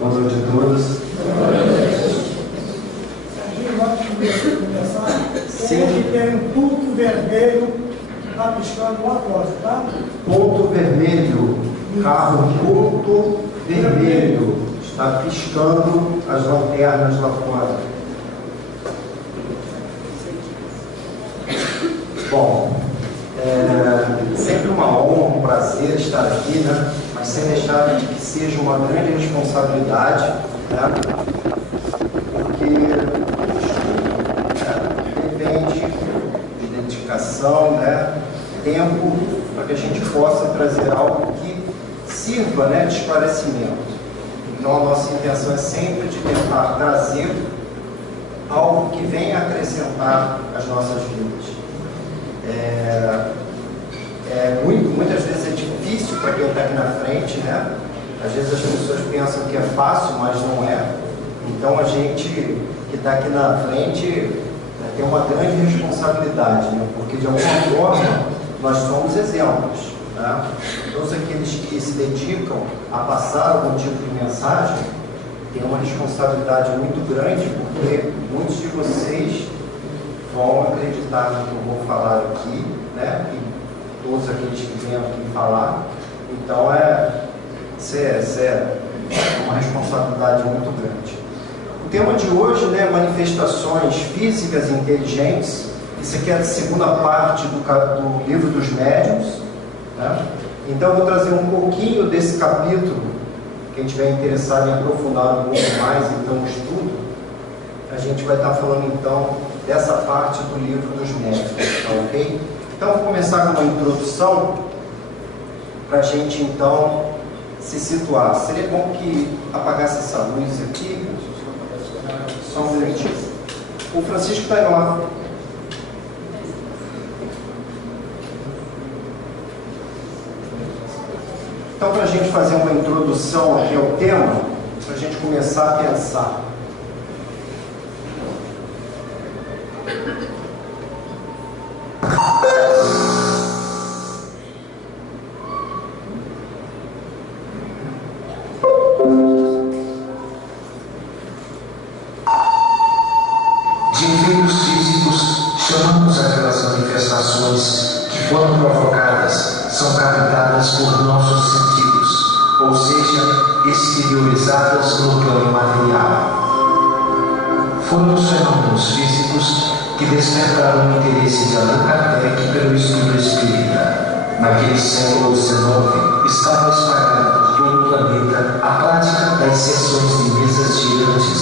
Boa noite a todos. Sempre tem um ponto vermelho lá piscando lá fora, tá? Ponto vermelho. Carro ponto vermelho. Está piscando as lanternas lá fora. Bom, sempre uma honra, um prazer estar aqui, né? Mas sem deixar de que seja uma grande responsabilidade, né? Porque depende de dedicação, né? Tempo, para que a gente possa trazer algo que sirva, né, de esclarecimento. Então a nossa intenção é sempre de tentar trazer algo que venha acrescentar as nossas vidas. Muitas vezes é difícil para quem está aqui na frente, né? Às vezes as pessoas pensam que é fácil, mas não é. Então a gente que está aqui na frente tem uma grande responsabilidade, né? Porque de alguma forma nós somos exemplos, né? Todos aqueles que se dedicam a passar algum tipo de mensagem têm uma responsabilidade muito grande, porque muitos de vocês vão acreditar no que eu vou falar aqui, né? E todos aqueles que vêm aqui falar. Então isso é uma responsabilidade muito grande. O tema de hoje, né, manifestações físicas e inteligentes. Isso aqui é a segunda parte do livro dos médiuns, né? Então eu vou trazer um pouquinho desse capítulo. Quem estiver interessado em aprofundar um pouco mais então o estudo, a gente vai estar falando então dessa parte do livro dos médiuns, tá ok? Então vou começar com uma introdução para a gente então se situar. Seria bom que apagasse essa luz aqui. Só um minutinho. O Francisco está indo lá. Então, para a gente fazer uma introdução aqui ao tema, para a gente começar a pensar. De efeitos físicos, chamamos aquelas manifestações que, quando provocadas, são captadas por nossos sentidos, ou seja, exteriorizadas no plano material. Foram os fenômenos físicos que despertaram o interesse de Allan Kardec pelo estudo espírita. Naquele século XIX, estava espalhada por todo o planeta a prática das sessões de mesas girantes,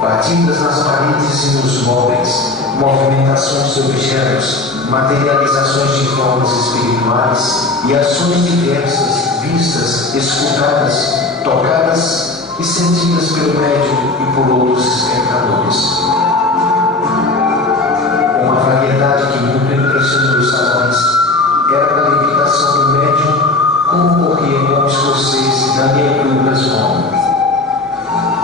batidas nas paredes e nos móveis, movimentações de objetos, materializações de formas espirituais e ações diversas, vistas, escutadas, tocadas e sentidas pelo médium e por outros espectadores. Uma variedade que muito impressionou os salões era a levitação do médium, como ocorria com os vocês de Daniel Douglas Home.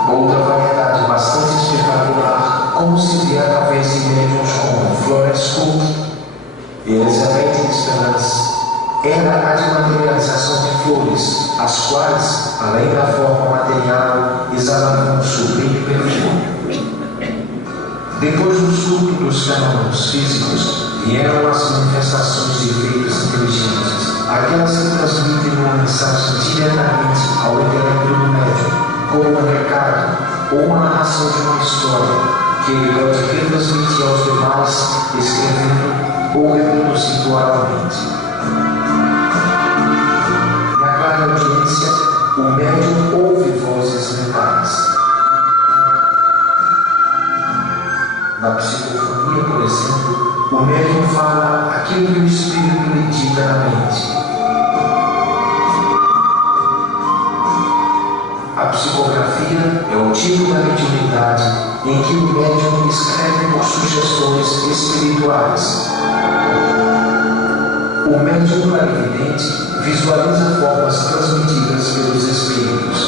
Outra variedade bastante espetacular, como se vê através de médiuns como Florence Cook e Elizabeth Esperança, era a de materialização de flores, as quais, além da forma material, exalavam um sublime perfume. Depois do estudo dos fenômenos físicos, vieram as manifestações de efeitos inteligentes, aquelas que transmitem uma mensagem diretamente ao intelecto do médium, como um recado ou uma narração de uma história que ele pode retransmitir aos demais, escrevendo ou reproduzindo oralmente. Na clara audiência, o médium ouve vozes mentais. Na psicofonia, por exemplo, o médium fala aquilo que o espírito lhe dita na mente. A psicografia é o tipo da mediunidade em que o médium escreve por sugestões espirituais. O médium clarividente visualiza formas transmitidas pelos espíritos.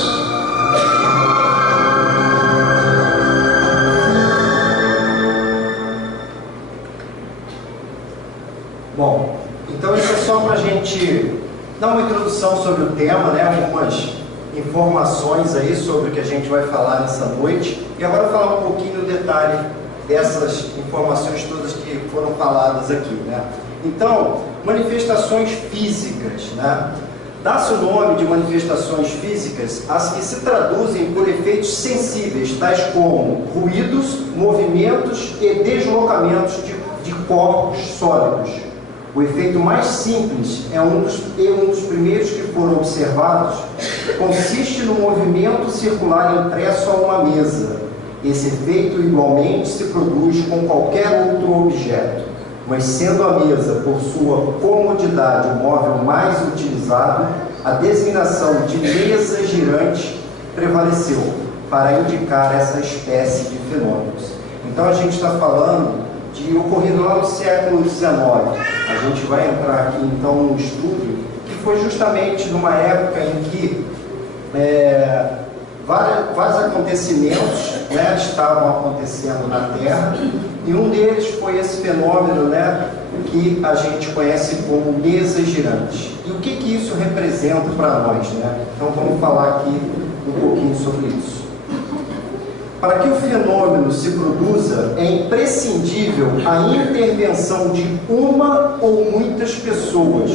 Bom, então isso é só para a gente dar uma introdução sobre o tema, né? informações aí sobre o que a gente vai falar nessa noite. E agora falar um pouquinho no detalhe dessas informações todas que foram faladas aqui, né? Então, manifestações físicas, né? Dá-se o nome de manifestações físicas as que se traduzem por efeitos sensíveis, tais como ruídos, movimentos e deslocamentos de corpos sólidos. O efeito mais simples um dos primeiros que foram observados, consiste no movimento circular impresso a uma mesa. Esse efeito igualmente se produz com qualquer outro objeto, mas sendo a mesa, por sua comodidade, o móvel mais utilizado, a designação de mesa girante prevaleceu para indicar essa espécie de fenômenos. Então a gente está falando de ocorrido lá no século XIX. A gente vai entrar aqui então num estudo que foi justamente numa época em que vários acontecimentos, né, estavam acontecendo na Terra, e um deles foi esse fenômeno, né, que a gente conhece como mesas girantes. E o que isso representa para nós, né? Então vamos falar aqui um pouquinho sobre isso. Para que o fenômeno se produza, é imprescindível a intervenção de uma ou muitas pessoas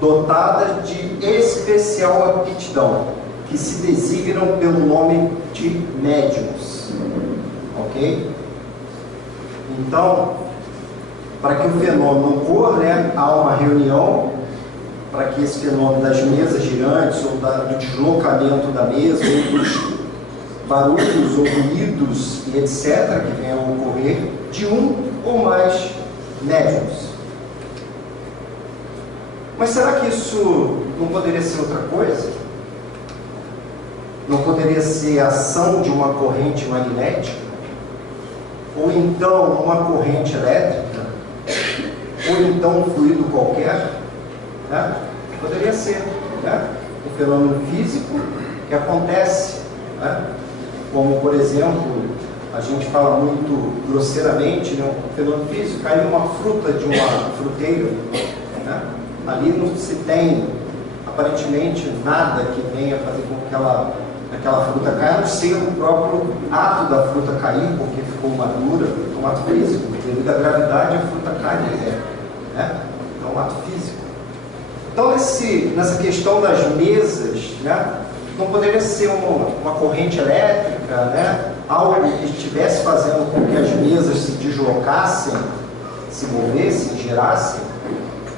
dotadas de especial aptidão, que se designam pelo nome de médiuns. Ok? Então, para que o fenômeno ocorra, né, há uma reunião para que esse fenômeno das mesas girantes, ou do deslocamento da mesa, ou dos barulhos ou ruídos e etc., que venham a ocorrer, de um ou mais médiuns. Mas será que isso não poderia ser outra coisa? Não poderia ser a ação de uma corrente magnética? Ou então uma corrente elétrica? Ou então um fluido qualquer? Né? Poderia ser, né? Um fenômeno físico que acontece, né? Como, por exemplo, a gente fala muito grosseiramente, né? Um fenômeno físico, caiu uma fruta de uma fruteira, né? Ali não se tem aparentemente nada que venha fazer com que aquela fruta caia, a não ser o próprio ato da fruta cair, porque ficou madura, é um ato físico. Devido à gravidade, a fruta cai, né? É um ato físico. Então, nessa questão das mesas, né, não poderia ser uma corrente elétrica, né, algo que estivesse fazendo com que as mesas se deslocassem, se movessem, girassem,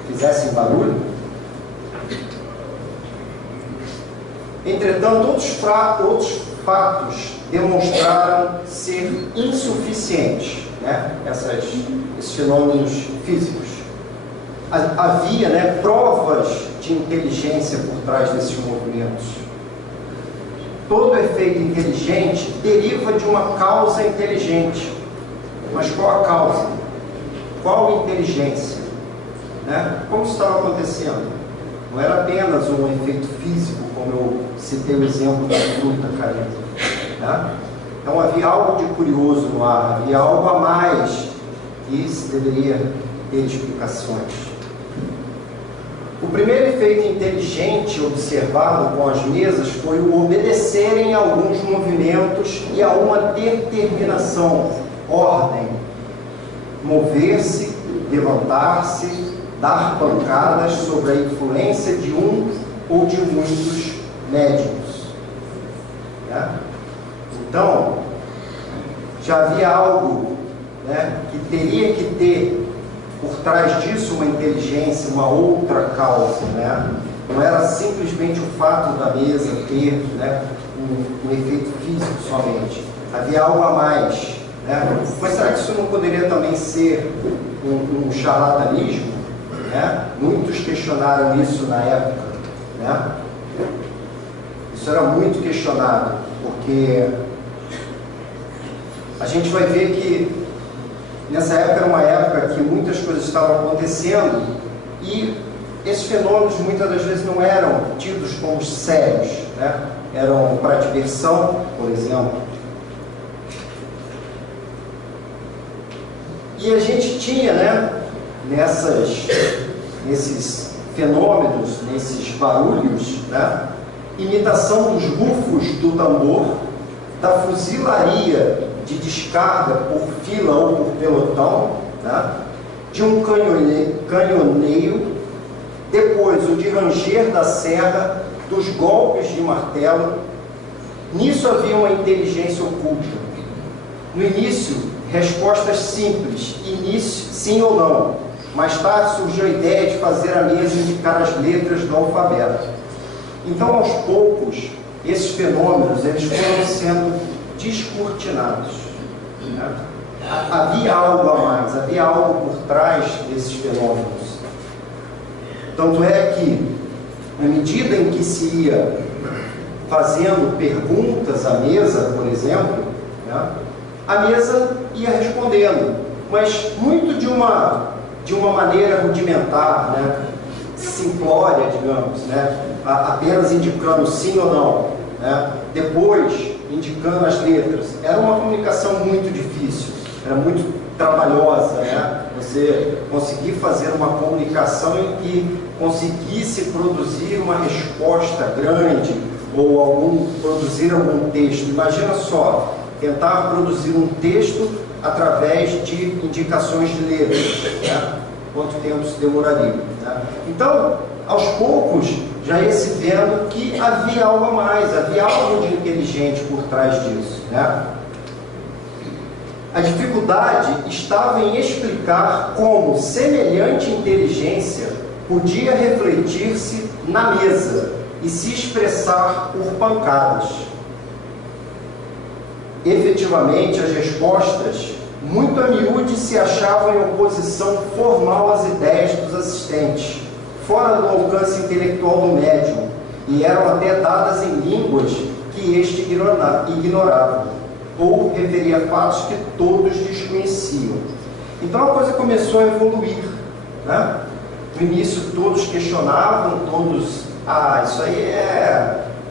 fizessem barulho? Entretanto, outros fatos demonstraram ser insuficientes, né, esses fenômenos físicos. Havia, né, provas de inteligência por trás desses movimentos. Todo efeito inteligente deriva de uma causa inteligente. Mas qual a causa? Qual a inteligência? Né? Como isso estava acontecendo? Não era apenas um efeito físico, como eu citei o exemplo da fruta caindo, né? Então havia algo de curioso no ar, havia algo a mais que se deveria ter explicações. O primeiro efeito inteligente observado com as mesas foi o obedecerem a alguns movimentos e a uma determinação, ordem, mover-se, levantar-se, dar pancadas sobre a influência de um ou de muitos médiuns. Né? Então, já havia algo, né, que teria que ter por trás disso uma inteligência, uma outra causa, né? Não era simplesmente o fato da mesa ter, né, um efeito físico somente. Havia algo a mais, né? Mas será que isso não poderia também ser um charlatanismo? Né? Muitos questionaram isso na época, né? Isso era muito questionado, porque a gente vai ver que nessa época era uma época que muitas coisas estavam acontecendo e esses fenômenos muitas das vezes não eram tidos como sérios, né? Eram para diversão, por exemplo. E a gente tinha, né, nesses fenômenos, nesses barulhos, né, imitação dos rufos do tambor, da fuzilaria de descarga por fila ou por pelotão, né? De um canhoneio, depois o de ranger da serra, dos golpes de martelo. Nisso havia uma inteligência oculta. No início, respostas simples, início, sim ou não. Mais tarde surgiu a ideia de fazer a mesa indicar as letras do alfabeto. Então, aos poucos, esses fenômenos eles foram sendo descortinados, né? Havia algo a mais, havia algo por trás desses fenômenos. Tanto é que, na medida em que se ia fazendo perguntas à mesa, por exemplo, né, a mesa ia respondendo, mas muito de uma maneira rudimentar, né, simplória, digamos, né, apenas indicando sim ou não, né, depois indicando as letras. Era uma comunicação muito difícil, era muito trabalhosa, né? Você conseguir fazer uma comunicação em que conseguisse produzir uma resposta grande ou produzir algum texto. Imagina só, tentar produzir um texto através de indicações de letras, né? Quanto tempo isso demoraria, né? Então, aos poucos, já ia se vendo que havia algo a mais, havia algo de inteligente por trás disso, né? A dificuldade estava em explicar como semelhante inteligência podia refletir-se na mesa e se expressar por pancadas. Efetivamente, as respostas, muito a miúde, se achavam em oposição formal às ideias dos assistentes, fora do alcance intelectual do médium, e eram até dadas em línguas que este ignorava, ou referia a fatos que todos desconheciam. Então a coisa começou a evoluir, né? No início todos questionavam, todos, isso aí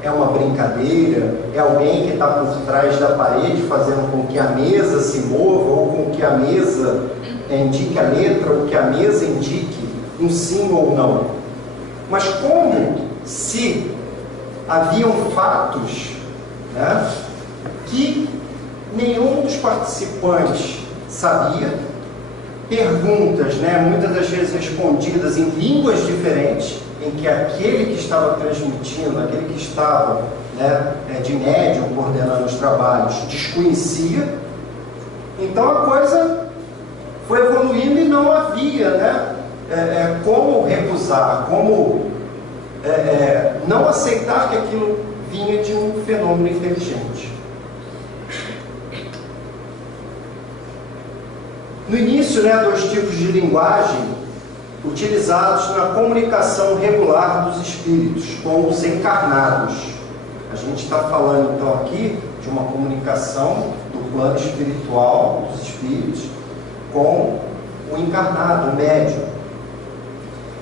é uma brincadeira, é alguém que está por trás da parede fazendo com que a mesa se mova, ou com que a mesa indique a letra, ou que a mesa indique um sim ou não. Mas como se haviam fatos, né, que nenhum dos participantes sabia, perguntas, né, muitas das vezes respondidas em línguas diferentes, em que aquele que estava transmitindo, aquele que estava, né, de médium coordenando os trabalhos, desconhecia. Então a coisa foi evoluindo e não havia, né, como recusar, como não aceitar que aquilo vinha de um fenômeno inteligente. No início, né, dois tipos de linguagem utilizados na comunicação regular dos espíritos com os encarnados. A gente está falando então aqui de uma comunicação do plano espiritual dos espíritos com o encarnado, o médium.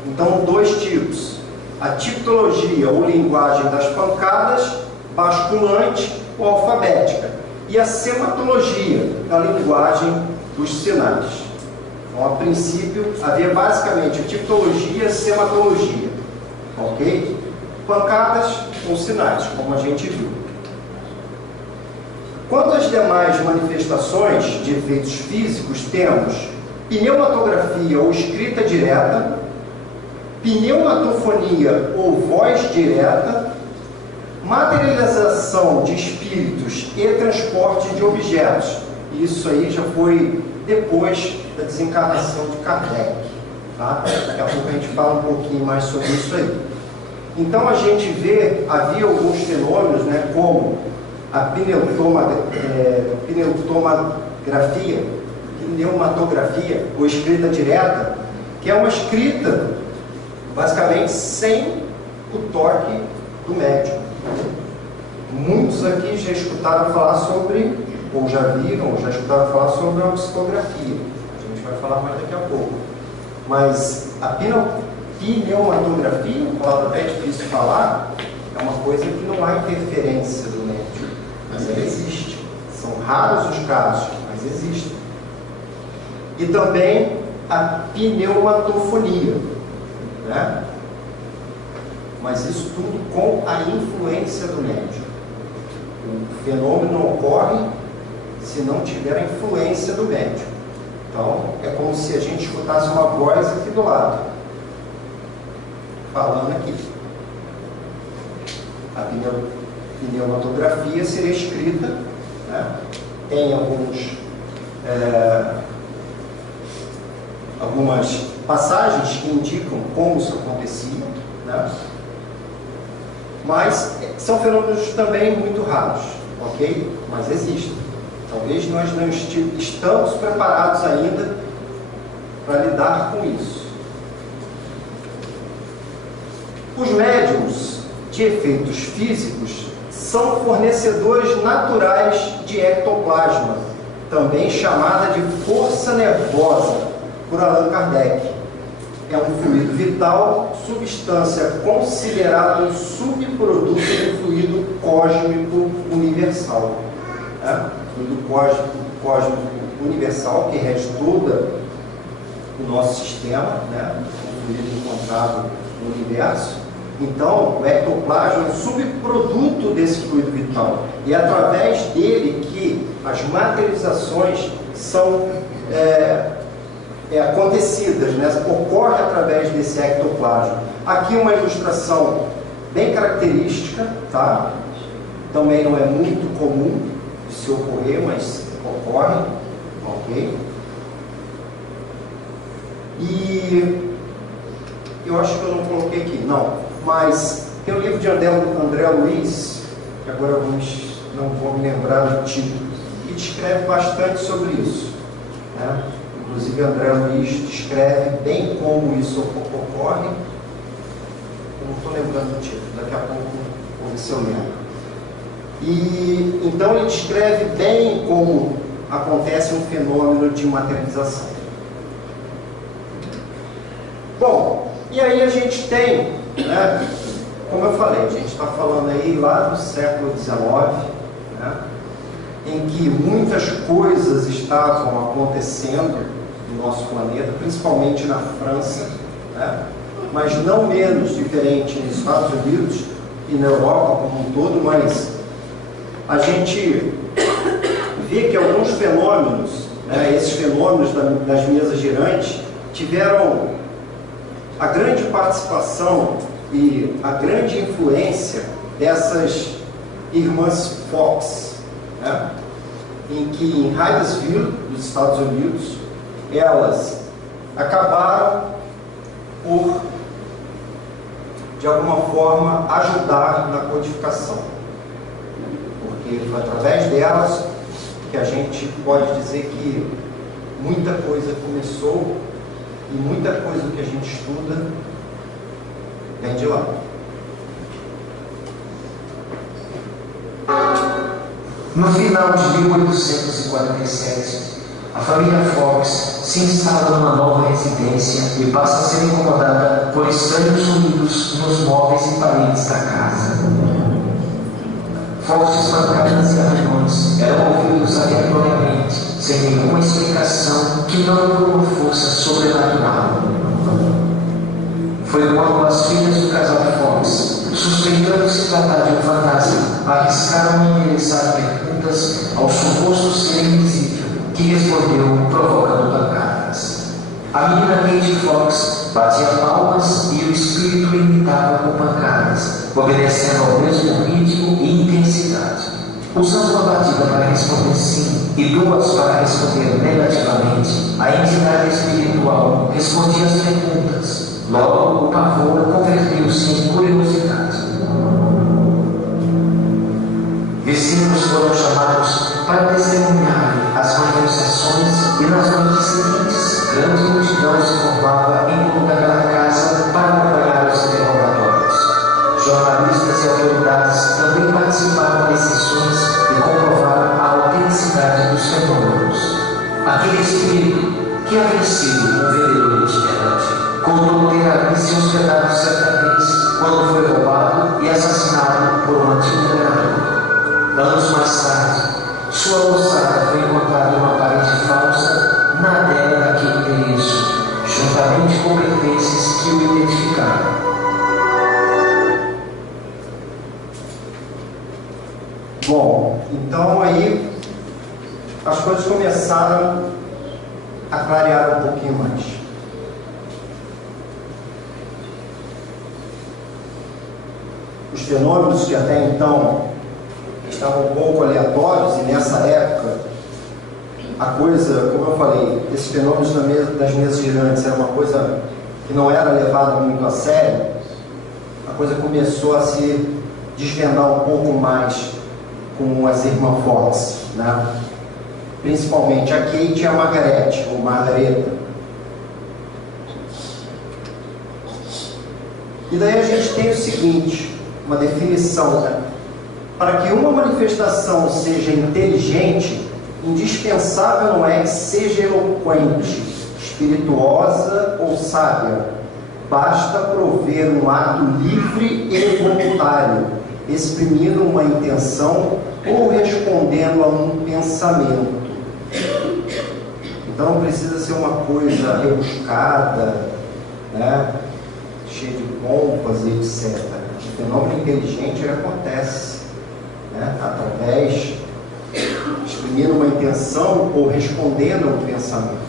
Então, dois tipos: a tipologia ou linguagem das pancadas, basculante ou alfabética, e a sematologia, a linguagem dos sinais. Então, a princípio, havia basicamente a tipologia e a sematologia, ok? Pancadas com sinais, como a gente viu. Quanto às demais manifestações de efeitos físicos, temos pneumatografia ou escrita direta, pneumatofonia ou voz direta, materialização de espíritos e transporte de objetos. Isso aí já foi depois da desencarnação de Kardec, tá? Daqui a pouco a gente fala um pouquinho mais sobre isso aí. Então a gente vê, havia alguns fenômenos, né, como a pneumatografia ou escrita direta, que é uma escrita basicamente sem o toque do médium. Muitos aqui já escutaram falar sobre, ou já viram, ou já escutaram falar sobre a psicografia. A gente vai falar mais daqui a pouco. Mas a pneumatografia, uma palavra até difícil de falar, é uma coisa que não há interferência do médium, mas ela existe. São raros os casos, mas existem. E também a pneumatofonia, né? mas isso tudo com a influência do médium. O fenômeno não ocorre se não tiver a influência do médium. Então, é como se a gente escutasse uma voz aqui do lado, falando aqui. A pneumatografia seria escrita, né? Tem algumas passagens que indicam como isso acontecia, né? Mas são fenômenos também muito raros, ok? Mas existem. Talvez nós não estamos preparados ainda para lidar com isso. Os médiums de efeitos físicos são fornecedores naturais de ectoplasma, também chamada de força nervosa, por Allan Kardec. É um fluido vital, substância considerada um subproduto do fluido cósmico universal. Né? O fluido cósmico universal que rege todo o nosso sistema, né? O fluido encontrado no universo. Então, o ectoplasma é um subproduto desse fluido vital. E é através dele que as materializações são acontecidas, né? Ocorre através desse ectoplasma. Aqui uma ilustração bem característica, tá? Também não é muito comum de se ocorrer, mas ocorre, ok? E eu acho que eu não coloquei aqui, não, mas tem um livro de André Luiz, que agora não vou me lembrar do título, que descreve bastante sobre isso, né? Inclusive André Luiz descreve bem como isso ocorre. Eu não estou lembrando do título, daqui a pouco vou ver se eu lembro. E então ele descreve bem como acontece um fenômeno de materialização. Bom, e aí a gente tem, né, como eu falei, a gente está falando aí lá do século XIX, né, em que muitas coisas estavam acontecendo no nosso planeta, principalmente na França, né, mas não menos diferente nos Estados Unidos e na Europa como um todo, mas a gente vê que alguns fenômenos, né, esses fenômenos das mesas girantes, tiveram a grande participação e a grande influência dessas irmãs Fox, né, em que em Hydesville, nos Estados Unidos, elas acabaram por, de alguma forma, ajudar na codificação. Porque foi através delas que a gente pode dizer que muita coisa começou e muita coisa que a gente estuda vem de lá. No final de 1847, a família Fox se instala numa nova residência e passa a ser incomodada por estranhos ruídos nos móveis e paredes da casa. Fortes pancadas e arranhões eram ouvidos aleatoriamente, sem nenhuma explicação que não por uma força sobrenatural. Foi quando as filhas do casal Fox, suspeitando se tratar de um fantasma, arriscaram endereçar perguntas ao suposto ser invisível, que respondeu provocando pancadas. A menina Kate Fox batia palmas e o espírito imitava com pancadas, obedecendo ao mesmo ritmo e intensidade. Usando uma batida para responder sim e duas para responder negativamente, a entidade espiritual respondia as perguntas. Logo, o pavor converteu-se em curiosidade. Vizinhos foram chamados para testemunhar as manifestações e nas noites seguintes, grande multidão se formava em torno daquela casa para acompanhar os interrogatórios. Jornalistas e autoridades também participaram das sessões e comprovaram a autenticidade dos fenômenos. Aquele espírito, que havia sido um vendedor itinerante, contou ter ali se hospedado certa vez quando foi roubado e assassinado por um antigo imperador. Anos mais tarde, sua ossada foi encontrada em uma parede falsa na adega daquele endereço, juntamente com pertences que o identificaram. Bom, então aí as coisas começaram a clarear um pouquinho mais. Os fenômenos que até então estavam um pouco aleatórios, e nessa época a coisa, como eu falei, esses fenômenos das mesas girantes era uma coisa que não era levada muito a sério. A coisa começou a se desvendar um pouco mais com as irmãs Fox, né? Principalmente a Kate e a Margaret, ou Margareta. E daí a gente tem o seguinte, uma definição, né? Para que uma manifestação seja inteligente, indispensável não é que seja eloquente, espirituosa ou sábia. Basta prover um ato livre e voluntário, exprimindo uma intenção ou respondendo a um pensamento. Então não precisa ser uma coisa rebuscada, né? Cheia de pompas e etc. O fenômeno inteligente ele acontece, né? Através exprimindo uma intenção ou respondendo a um pensamento.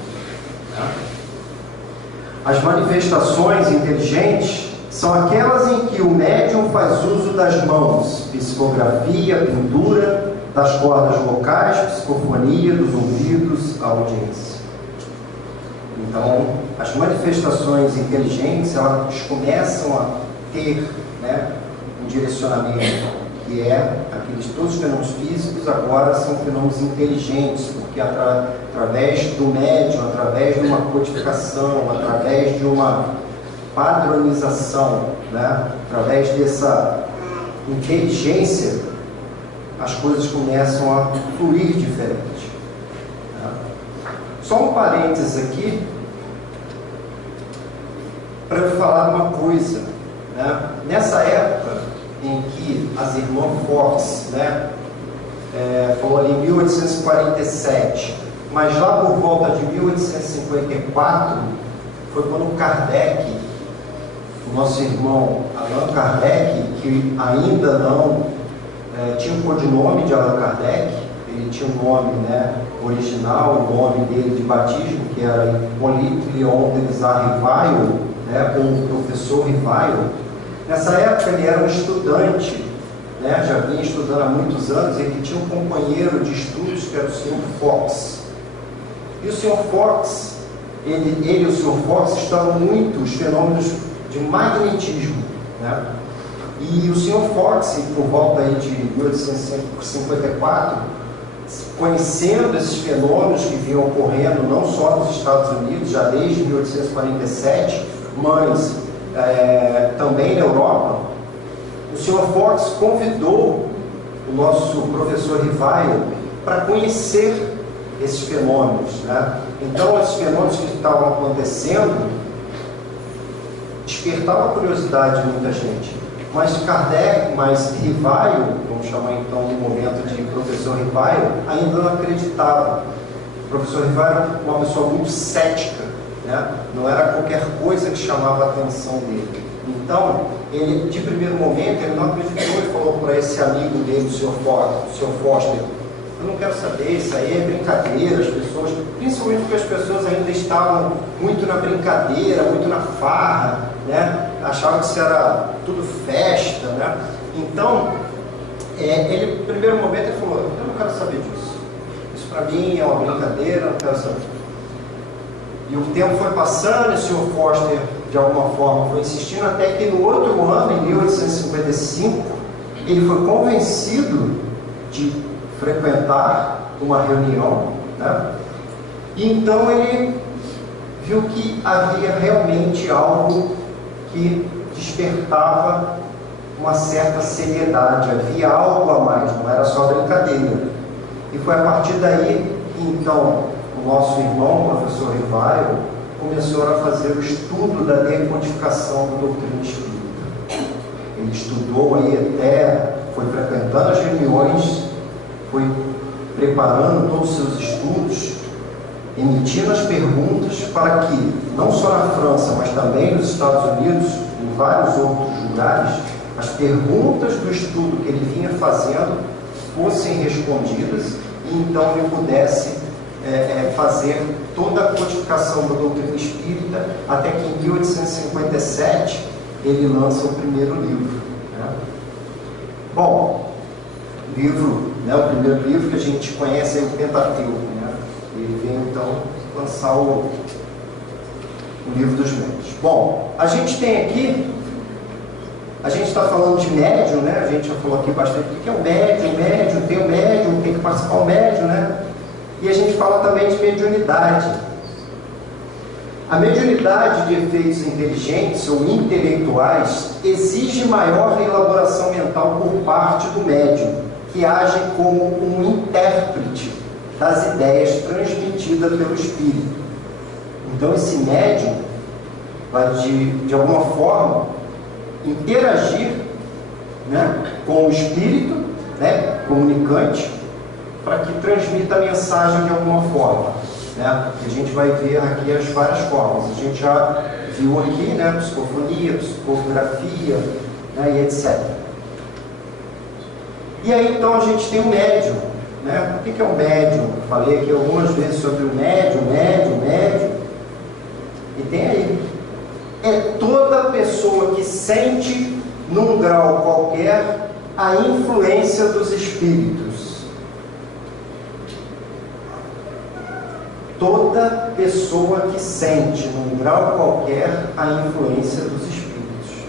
As manifestações inteligentes são aquelas em que o médium faz uso das mãos, psicografia, pintura, das cordas vocais, psicofonia, dos ouvidos, a audiência. Então, as manifestações inteligentes, elas começam a ter, né, um direcionamento, que é todos os fenômenos físicos agora são fenômenos inteligentes, porque através do médium, através de uma codificação, através de uma padronização, né, através dessa inteligência, as coisas começam a fluir diferente. Né? Só um parênteses aqui, para eu falar uma coisa. Né? Nessa época em que as irmãs Fox, né, falou ali em 1847, mas lá por volta de 1854, foi quando Kardec, o nosso irmão Allan Kardec, que ainda não tinha o codinome de Allan Kardec, ele tinha o nome, né, original, o nome dele de batismo, que era Hippolyte Léon Delisard Rivail, né, ou professor Rivail. Nessa época ele era um estudante, né, já vinha estudando há muitos anos, e ele tinha um companheiro de estudos que era o Sr. Fox. E o Sr. Fox, ele e o Sr. Fox estavam muito os fenômenos de magnetismo, né? E o Sr. Fox, por volta aí de 1854, conhecendo esses fenômenos que vinham ocorrendo não só nos Estados Unidos, já desde 1847, mas também na Europa, o Sr. Fox convidou o nosso professor Rivail para conhecer esses fenômenos, né? Então, esses fenômenos que estavam acontecendo despertavam a curiosidade de muita gente. Mas Kardec, mas Rivail, vamos chamar então no momento de professor Rivail, ainda não acreditava. O professor Rivail era uma pessoa muito cética, né? Não era qualquer coisa que chamava a atenção dele. Então, ele, de primeiro momento, ele não acreditou e falou para esse amigo dele, o Sr. Foster: eu não quero saber, isso aí é brincadeira. As pessoas, principalmente porque as pessoas ainda estavam muito na brincadeira, muito na farra, né? Achavam que isso era tudo festa, né? Então, ele, no primeiro momento, ele falou: eu não quero saber disso. Isso para mim é uma brincadeira, eu não quero saber. E o tempo foi passando, e o Sr. Foster, de alguma forma, foi insistindo, até que no outro ano, em 1855, ele foi convencido de frequentar uma reunião, né? E então ele viu que havia realmente algo que despertava uma certa seriedade, havia algo a mais, não era só brincadeira. E foi a partir daí que então o nosso irmão, o professor Rivail, começou a fazer o estudo da decodificação da doutrina espírita. Ele estudou aí até, foi frequentando as reuniões, foi preparando todos os seus estudos, emitindo as perguntas para que, não só na França, mas também nos Estados Unidos, em vários outros lugares, as perguntas do estudo que ele vinha fazendo fossem respondidas e então ele pudesse fazer toda a codificação da doutrina espírita, até que em 1857 ele lança o primeiro livro, né? Bom, o livro, né, o primeiro livro que a gente conhece é o Pentateuco, né? Ele vem então lançar o livro dos médiuns. Bom, a gente tem aqui, a gente está falando de médium, né? A gente já falou aqui bastante o que é o médium, tem o médium, tem que participar o médium, né? E a gente fala também de mediunidade. A mediunidade de efeitos inteligentes ou intelectuais exige maior elaboração mental por parte do médium, que age como um intérprete das ideias transmitidas pelo espírito. Então esse médium vai de alguma forma interagir, né, com o espírito, né, comunicante, para que transmita a mensagem de alguma forma, né? E a gente vai ver aqui as várias formas. A gente já viu aqui, né, psicofonia, psicografia, né, e etc. E aí então a gente tem o médium, né? O que é o médium? Falei aqui algumas vezes sobre o médium. E tem aí, é toda pessoa que sente num grau qualquer a influência dos espíritos. Toda pessoa que sente num grau qualquer a influência dos espíritos.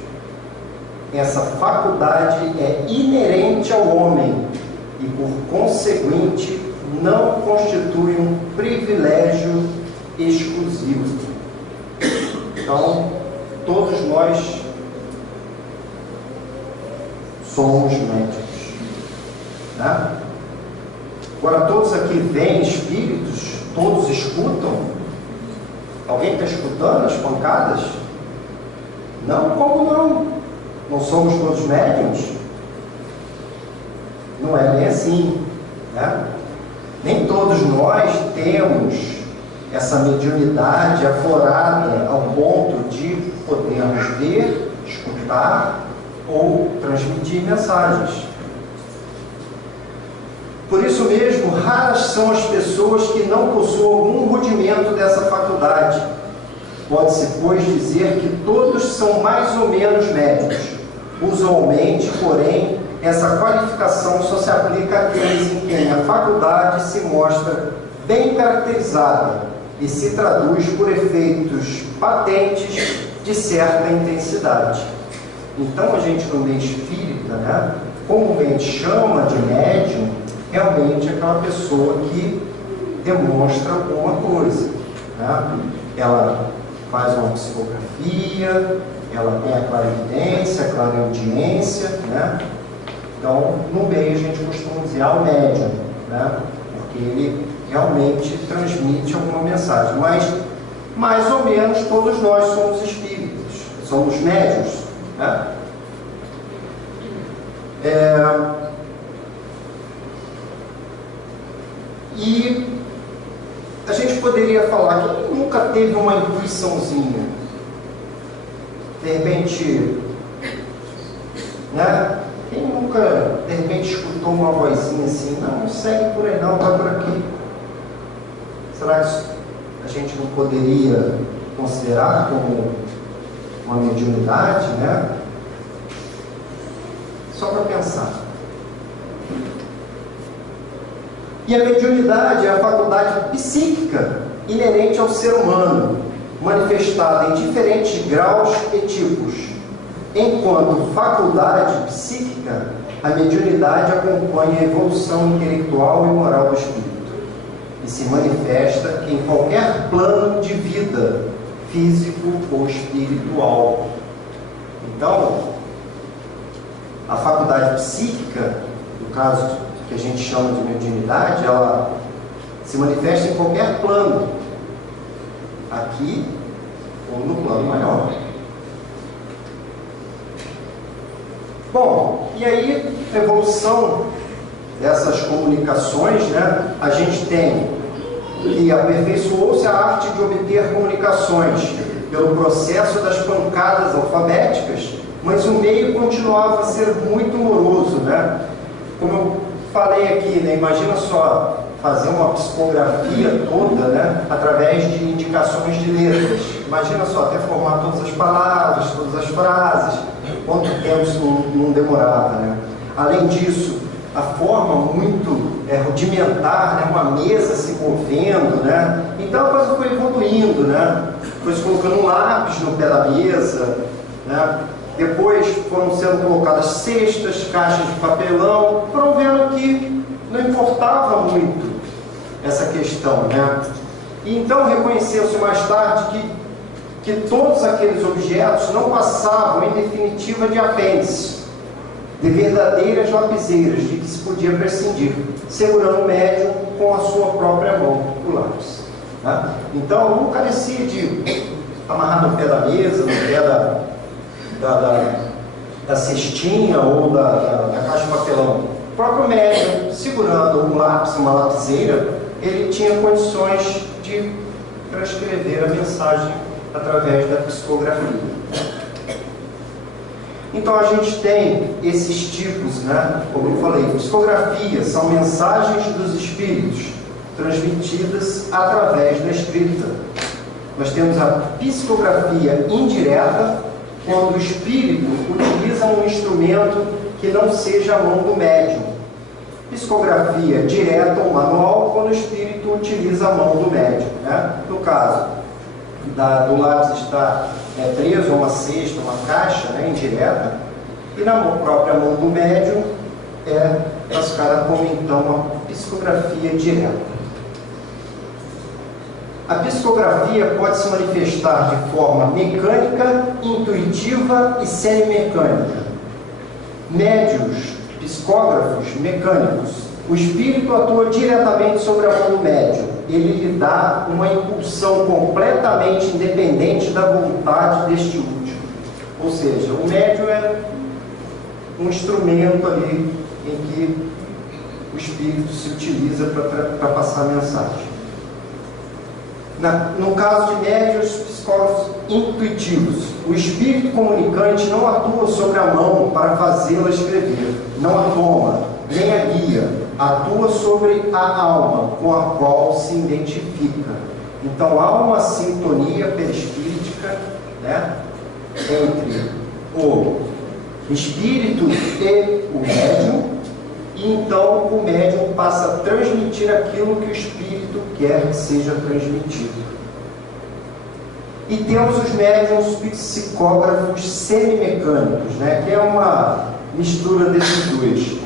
Essa faculdade é inerente ao homem e, por conseguinte, não constitui um privilégio exclusivo. Então, todos nós somos médicos, né? Agora, todos aqui veem espíritos, todos escutam? Alguém está escutando as pancadas? Não, como não? Não somos todos médiuns? Não é bem assim, né? Nem todos nós temos essa mediunidade aflorada ao ponto de podermos ver, escutar ou transmitir mensagens. Por isso mesmo, raras são as pessoas que não possuem algum rudimento dessa faculdade. Pode-se, pois, dizer que todos são mais ou menos médiuns. Usualmente, porém, essa qualificação só se aplica àqueles em quem a faculdade se mostra bem caracterizada e se traduz por efeitos patentes de certa intensidade. Então, a gente no meio espírita, né, comumente chama de médium realmente aquela pessoa que demonstra alguma coisa, né? Ela faz uma psicografia, ela tem a clarividência, a clareaudiência, né? Então, no meio a gente costuma dizer o médium, né? Porque ele realmente transmite alguma mensagem. Mas, mais ou menos, todos nós somos espíritos, somos médiuns, né? E a gente poderia falar que nunca teve uma intuiçãozinha, de repente, né? Quem nunca, de repente, escutou uma vozinha assim, não segue por aí não, vai por aqui. Será que a gente não poderia considerar como uma mediunidade, né? Só para pensar. E a mediunidade é a faculdade psíquica inerente ao ser humano, manifestada em diferentes graus e tipos. Enquanto faculdade psíquica, a mediunidade acompanha a evolução intelectual e moral do espírito e se manifesta em qualquer plano de vida, físico ou espiritual. Então, a faculdade psíquica, no caso que a gente chama de mediunidade, ela se manifesta em qualquer plano, aqui ou no plano maior. Bom, e aí a evolução dessas comunicações, né? A gente tem que aperfeiçoou-se a arte de obter comunicações pelo processo das pancadas alfabéticas, mas o meio continuava a ser muito moroso, né? Como eu falei aqui, né? Imagina só fazer uma psicografia toda, né? Através de indicações de letras. Imagina só, até formar todas as palavras, todas as frases, quanto tempo isso não demorava, né? Além disso, a forma muito rudimentar, né? Uma mesa se movendo, né? Então a coisa foi evoluindo, né? Foi se colocando um lápis no pé da mesa, né? Depois foram sendo colocadas cestas, caixas de papelão, foram vendo que não importava muito essa questão, né? E então reconheceu-se mais tarde que todos aqueles objetos não passavam, em definitiva, de apêndice, de verdadeiras lapiseiras, de que se podia prescindir, segurando o médium com a sua própria mão, o lápis. Né? Então, não carecia de amarrar no pé da mesa, no pé da cestinha ou da caixa de papelão. O próprio médium, segurando um lápis, uma lapiseira, ele tinha condições de transcrever a mensagem através da psicografia. Então a gente tem esses tipos, né? Como eu falei, psicografia são mensagens dos espíritos transmitidas através da escrita. Nós temos a psicografia indireta, quando o espírito utiliza um instrumento que não seja a mão do médium. Psicografia direta ou manual, quando o espírito utiliza a mão do médium, né? No caso do lápis está preso a uma cesta, uma caixa, né, indireta, e na própria mão do médium é classificada como então uma psicografia direta. A psicografia pode se manifestar de forma mecânica, intuitiva e semimecânica. Médiuns, psicógrafos, mecânicos. O espírito atua diretamente sobre a mão do médium. Ele lhe dá uma impulsão completamente independente da vontade deste último. Ou seja, o médium é um instrumento ali em que o espírito se utiliza para passar a mensagem. No caso de médiuns, psicólogos intuitivos, o espírito comunicante não atua sobre a mão para fazê-la escrever, não a toma, nem a guia, atua sobre a alma com a qual se identifica. Então há uma sintonia perispíritica, né, entre o espírito e o médium, e então o médium passa a transmitir aquilo que o espírito quer que seja transmitido. E temos os médiuns psicógrafos semimecânicos, né, que é uma mistura desses dois.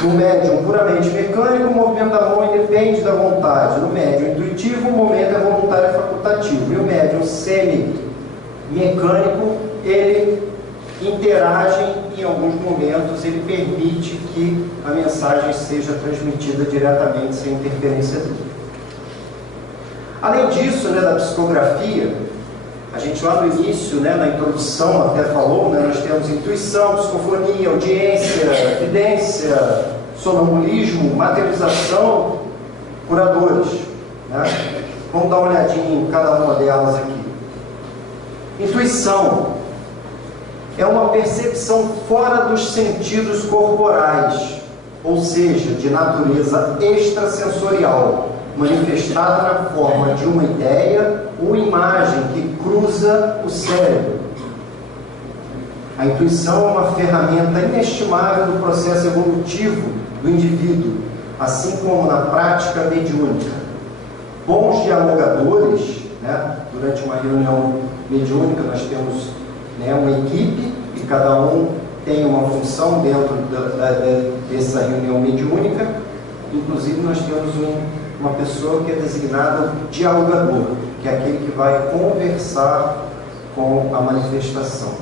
No médium puramente mecânico, o movimento da mão independe da vontade. No médium intuitivo, o movimento é voluntário e facultativo. E o médium semi-mecânico, ele interage em alguns momentos, ele permite que a mensagem seja transmitida diretamente, sem interferência dele. Além disso, né, da psicografia, a gente lá no início, né, na introdução até falou, né, nós temos intuição, psicofonia, audiência, evidência, sonambulismo, materialização, curadores. Né? Vamos dar uma olhadinha em cada uma delas aqui. Intuição é uma percepção fora dos sentidos corporais, ou seja, de natureza extrasensorial, manifestada na forma de uma ideia ou imagem que cruza o cérebro. A intuição é uma ferramenta inestimável do processo evolutivo do indivíduo, assim como na prática mediúnica. Bons dialogadores, né? Durante uma reunião mediúnica nós temos, né, uma equipe e cada um tem uma função dentro dessa reunião mediúnica. Inclusive nós temos uma pessoa que é designada dialogador, que é aquele que vai conversar com a manifestação.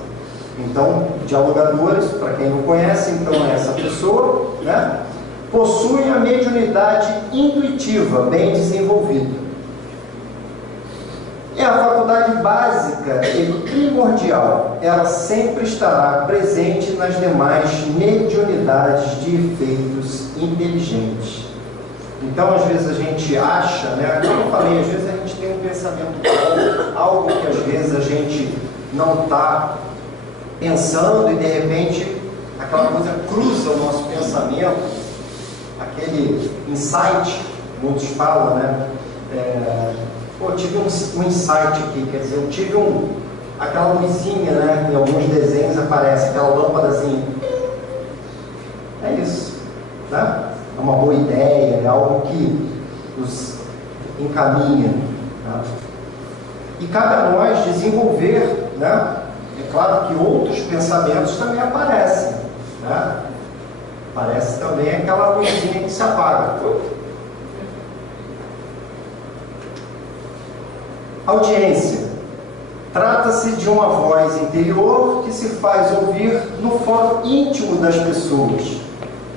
Então, dialogadores, para quem não conhece, então é essa pessoa, né, possui a mediunidade intuitiva bem desenvolvida. É a faculdade básica e primordial. Ela sempre estará presente nas demais mediunidades de efeitos inteligentes. Então, às vezes a gente acha, né, como eu falei, às vezes a gente tem um pensamento bom, algo que às vezes a gente não está pensando e de repente aquela coisa cruza o nosso pensamento aquele insight, muitos falam, né? Tive um insight aqui, quer dizer, eu tive aquela luzinha, né? Em alguns desenhos aparece aquela lâmpadazinha. É isso, né? É uma boa ideia, é algo que nos encaminha. Né? E cabe a nós desenvolver, né? É claro que outros pensamentos também aparecem, né? Parece também aquela luzinha que se apaga. Audiência. Trata-se de uma voz interior que se faz ouvir no fórum íntimo das pessoas.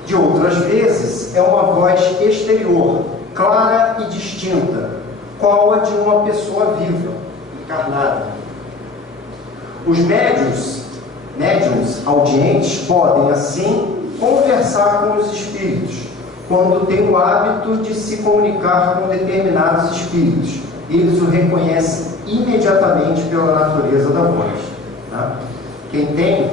De outras vezes, é uma voz exterior, clara e distinta, qual a de uma pessoa viva, encarnada. Os médiuns audientes podem, assim, conversar com os espíritos, quando têm o hábito de se comunicar com determinados espíritos. Eles o reconhecem imediatamente pela natureza da voz. Tá? Quem tem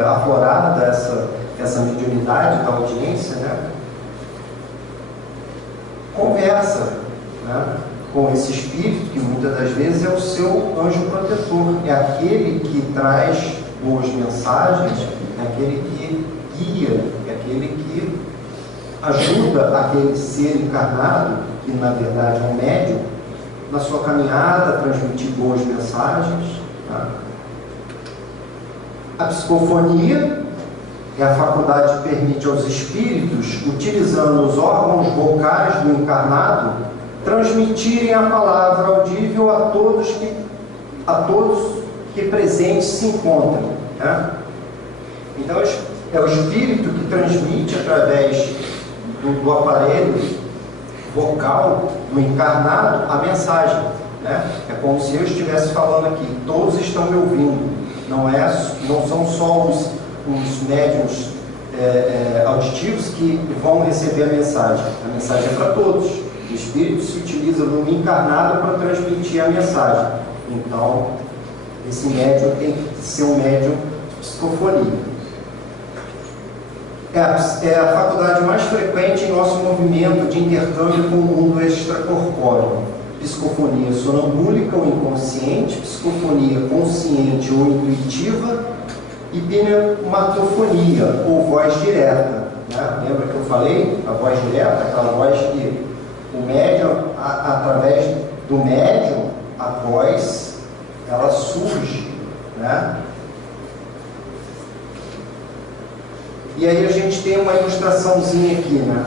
aflorado essa mediunidade da audiência, né? Conversa, né? Com esse espírito, que muitas das vezes é o seu anjo protetor, é aquele que traz boas mensagens, é aquele que guia, é aquele que ajuda aquele ser encarnado, que na verdade é um médium, na sua caminhada, a transmitir boas mensagens. Tá? A psicofonia é a faculdade que permite aos espíritos, utilizando os órgãos vocais do encarnado, transmitirem a palavra audível a todos que presentes se encontram. Né? Então, é o espírito que transmite através do aparelho vocal do encarnado a mensagem. Né? É como se eu estivesse falando aqui, todos estão me ouvindo. Não são só os médiuns auditivos que vão receber a mensagem. A mensagem é para todos. O espírito se utiliza do encarnado para transmitir a mensagem. Então, esse médium tem que ser um médium de psicofonia. É a faculdade mais frequente em nosso movimento de intercâmbio com o mundo extracorpóreo. Psicofonia sonambúlica ou inconsciente, psicofonia consciente ou intuitiva e pneumatofonia ou voz direta. Né? Lembra que eu falei? A voz direta, aquela voz que o médium, através do médium, a voz, ela surge, né? E aí a gente tem uma ilustraçãozinha aqui, né?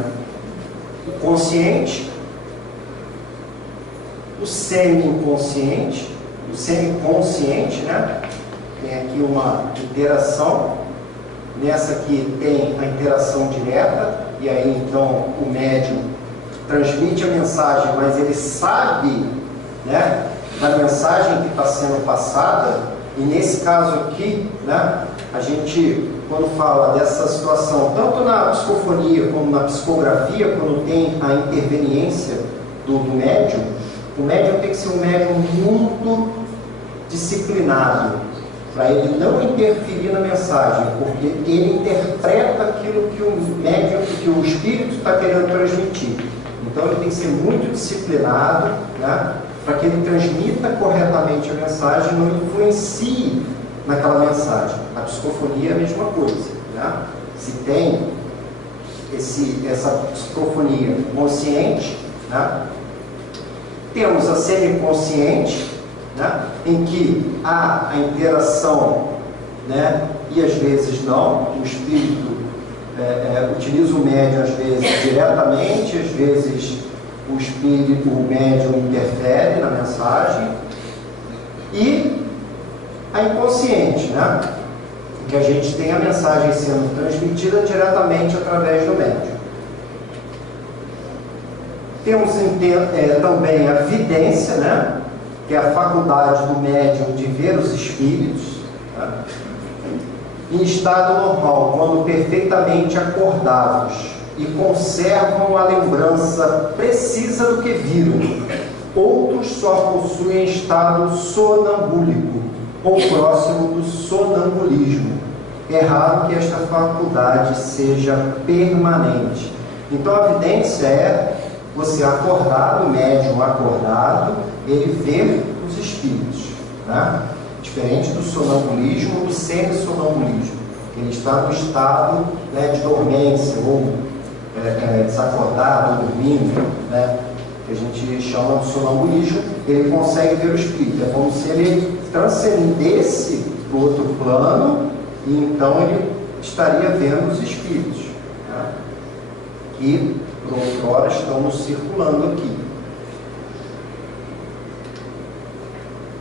O consciente, o semi-inconsciente, o semi-consciente, né? Tem aqui uma interação. Nessa aqui tem a interação direta, e aí então o médium transmite a mensagem, mas ele sabe, né, da mensagem que está sendo passada. E nesse caso aqui, né, a gente, quando fala dessa situação, tanto na psicofonia como na psicografia, quando tem a interveniência do médium, o médium tem que ser um médium muito disciplinado, para ele não interferir na mensagem, porque ele interpreta aquilo que o médium, que o espírito está querendo transmitir. Então ele tem que ser muito disciplinado, né, para que ele transmita corretamente a mensagem, não influencie naquela mensagem. A psicofonia é a mesma coisa. Né? Se tem essa psicofonia consciente, né, temos a semiconsciente, né, em que há a interação, né, e às vezes não. O espírito utiliza o médium às vezes diretamente, às vezes o médium interfere na mensagem. E a inconsciente, né, que a gente tem a mensagem sendo transmitida diretamente através do médium. Temos também a vidência, né, que é a faculdade do médium de ver os espíritos, né, em estado normal, quando perfeitamente acordados e conservam a lembrança precisa do que viram. Outros só possuem estado sonambúlico ou próximo do sonambulismo, é raro que esta faculdade seja permanente. Então a vidência é você acordado, o médium acordado, ele vê os espíritos, né? Diferente do sonambulismo ou do semi-sonambulismo. Ele está no estado, né, de dormência ou desacordado, dormindo, né, que a gente chama de sonambulismo. Ele consegue ver o espírito. É como se ele transcendesse para o outro plano e então ele estaria vendo os espíritos, né, que por outrora estão nos circulando aqui.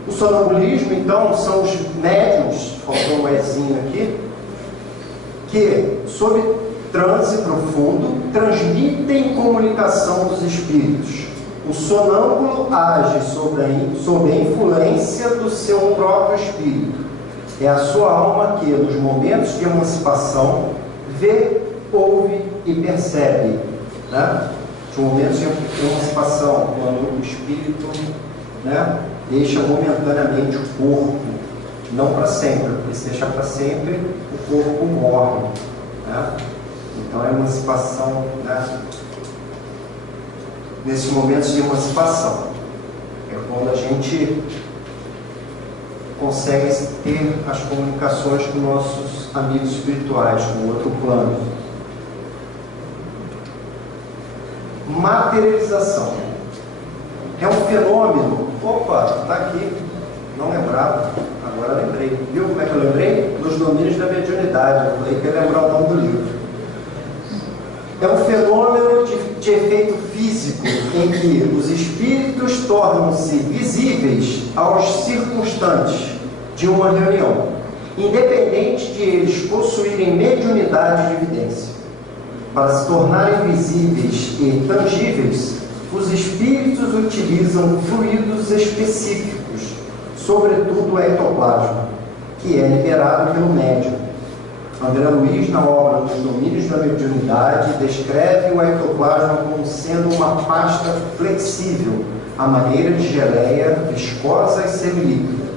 O sonambulismo, então, são os médiuns, faltou um ezinho aqui, que, sob transe profundo, transmitem comunicação dos espíritos. O sonâmbulo age sob a influência do seu próprio espírito. É a sua alma que, nos momentos de emancipação, vê, ouve e percebe, né? Os momentos de emancipação, quando o espírito, né, deixa momentaneamente o corpo, não para sempre, porque se deixar para sempre, o corpo morre, né? Então a emancipação, né, nesses momentos de emancipação, é quando a gente consegue ter as comunicações com nossos amigos espirituais, com o outro plano. Materialização é um fenômeno. Opa, está aqui, não lembrava, agora lembrei. Viu como é que eu lembrei? Nos domínios da mediunidade. Eu falei que ia lembrar o nome do livro. É um fenômeno de efeito físico em que os espíritos tornam-se visíveis aos circunstantes de uma reunião, independente de eles possuírem mediunidade de evidência. Para se tornarem visíveis e tangíveis, os espíritos utilizam fluidos específicos, sobretudo o ectoplasma, que é liberado pelo médium. André Luiz, na obra Nos Domínios da Mediunidade, descreve o ectoplasma como sendo uma pasta flexível, à maneira de geleia, viscosa e semilíquida,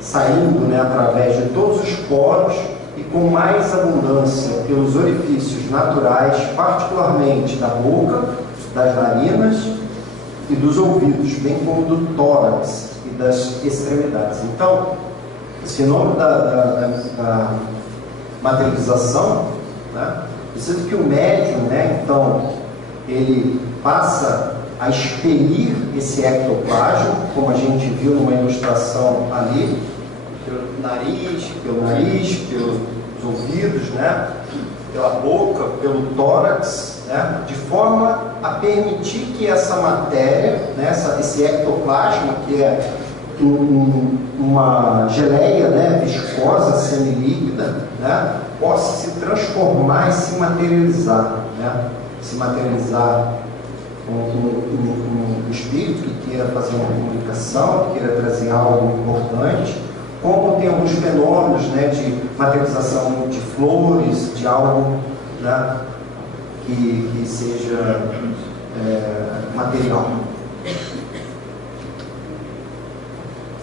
saindo, né, através de todos os poros e com mais abundância pelos orifícios naturais, particularmente da boca, das narinas e dos ouvidos, bem como do tórax e das extremidades. Então, esse fenômeno da materialização, né, precisa que o médium, né, então, ele passa a expelir esse ectoplasma, como a gente viu numa ilustração ali, pelo nariz, pelos ouvidos, né, pela boca, pelo tórax, né, de forma a permitir que essa matéria, né, esse ectoplasma, que é uma geleia, né, viscosa, semilíquida, né, possa se transformar e se materializar, né, um espírito que queira fazer uma comunicação, que queira trazer algo importante, como tem alguns fenômenos, né, de materialização de flores, de algo, né, que seja material.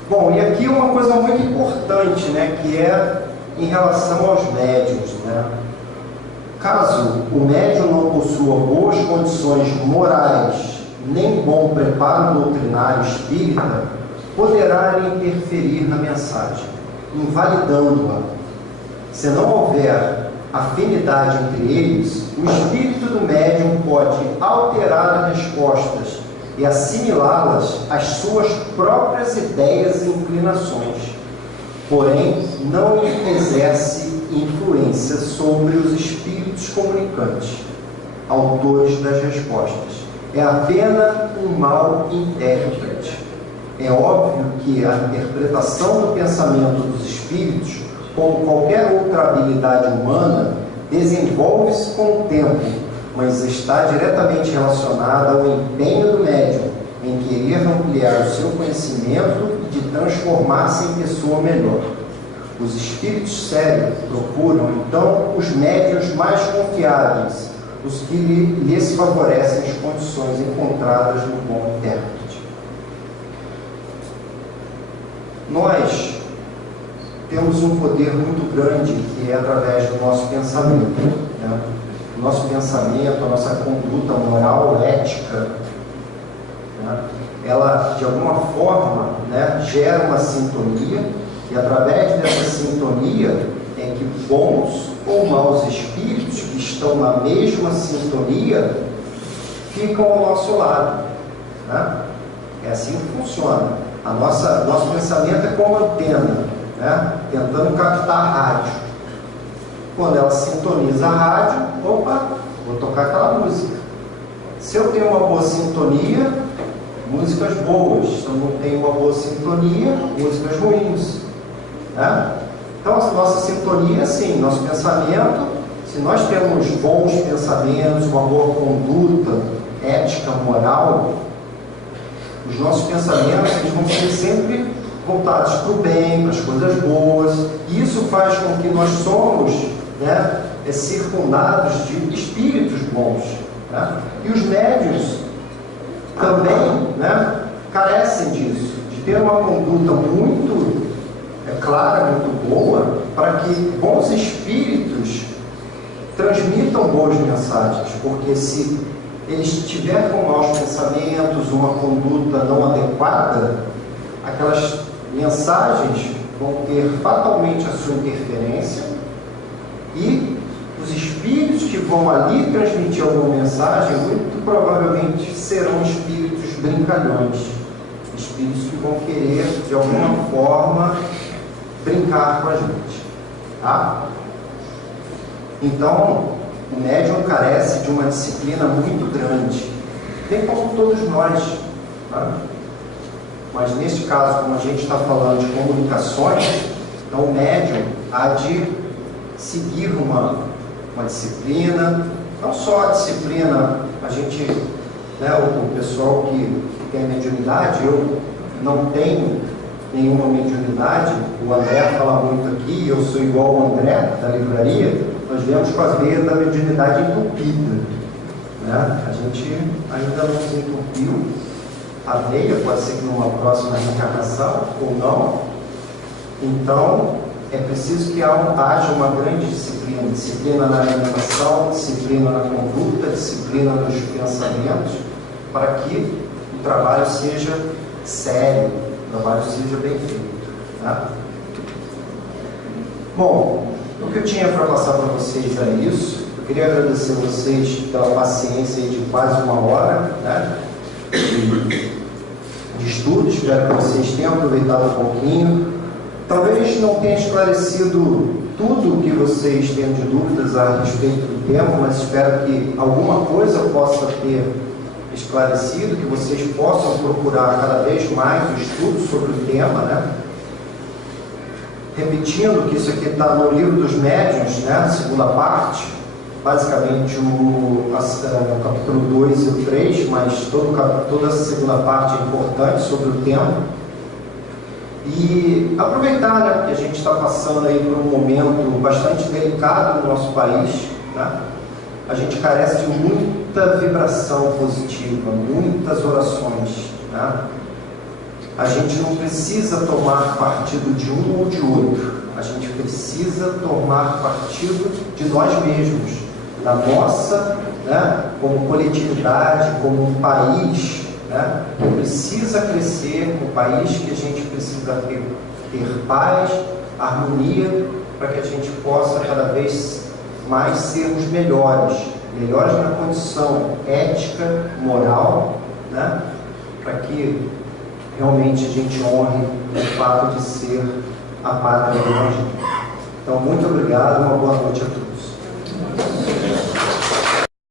Bom, e aqui uma coisa muito importante, né, que é em relação aos médiuns, né? Caso o médium não possua boas condições morais, nem bom preparo doutrinário espírita, poderá interferir na mensagem, invalidando-a. Se não houver afinidade entre eles, o espírito do médium pode alterar as respostas e assimilá-las às suas próprias ideias e inclinações, porém não exerce influência sobre os espíritos comunicantes, autores das respostas. É apenas um mau intérprete. É óbvio que a interpretação do pensamento dos espíritos, como qualquer outra habilidade humana, desenvolve-se com o tempo, mas está diretamente relacionada ao empenho do médium em querer ampliar o seu conhecimento e de transformar-se em pessoa melhor. Os espíritos sérios procuram, então, os médiuns mais confiáveis, os que lhes favorecem as condições encontradas no bom intérprete. Nós temos um poder muito grande que é através do nosso pensamento, né? O nosso pensamento, a nossa conduta moral, ética, né? Ela, de alguma forma, né, gera uma sintonia, e através dessa sintonia é que bons ou maus espíritos que estão na mesma sintonia ficam ao nosso lado, né? É assim que funciona. Nosso pensamento é como antena, né? Tentando captar rádio. Quando ela sintoniza a rádio, opa, vou tocar aquela música. Se eu tenho uma boa sintonia, músicas boas. Se eu não tenho uma boa sintonia, músicas ruins, né? Então a nossa sintonia é assim, nosso pensamento. Se nós temos bons pensamentos, uma boa conduta, ética, moral, os nossos pensamentos eles vão ser sempre voltados para o bem, para as coisas boas. E isso faz com que nós somos, né, circundados de espíritos bons, né? E os médiuns também, né, carecem disso, de ter uma conduta muito clara, muito boa, para que bons espíritos transmitam boas mensagens, porque se eles estiverem com maus pensamentos, uma conduta não adequada, aquelas mensagens vão ter fatalmente a sua interferência, e os espíritos que vão ali transmitir alguma mensagem, muito provavelmente serão espíritos brincalhões, espíritos que vão querer, de alguma forma, brincar com a gente, tá? Então, o médium carece de uma disciplina muito grande, bem como todos nós, tá? Mas neste caso, como a gente está falando de comunicações, então o médium há de seguir uma disciplina, não só a disciplina, a gente, né, o pessoal que tem mediunidade, eu não tenho nenhuma mediunidade, o André fala muito aqui, eu sou igual ao André da livraria, nós vemos com as veias da mediunidade entupida, né? A gente ainda não se entupiu a veia, pode ser que numa próxima reencarnação ou não. Então é preciso que haja uma grande disciplina na alimentação, disciplina na conduta, disciplina nos pensamentos, para que o trabalho seja sério, o trabalho seja bem feito, tá? Bom, o que eu tinha para passar para vocês era isso. Eu queria agradecer a vocês pela paciência de quase uma hora, né, de estudo. Espero que vocês tenham aproveitado um pouquinho. Talvez não tenha esclarecido tudo o que vocês tenham de dúvidas a respeito do tema, mas espero que alguma coisa possa ter esclarecido, que vocês possam procurar cada vez mais o estudo sobre o tema, né? Repetindo que isso aqui está no livro dos médiuns, né? Segunda parte, basicamente o capítulo 2 e o 3, mas toda a segunda parte é importante sobre o tema. E aproveitar, né, porque a gente está passando aí por um momento bastante delicado no nosso país, né? A gente carece de muita vibração positiva, muitas orações, né? A gente não precisa tomar partido de um ou de outro, a gente precisa tomar partido de nós mesmos, da nossa, né, como coletividade, como um país, né, que precisa crescer, um país que a gente precisa ter paz, harmonia, para que a gente possa cada vez mais sermos melhores na condição ética, moral, né, para que realmente a gente honre o fato de ser a pátria do Evangelho. Então, muito obrigado, uma boa noite a todos.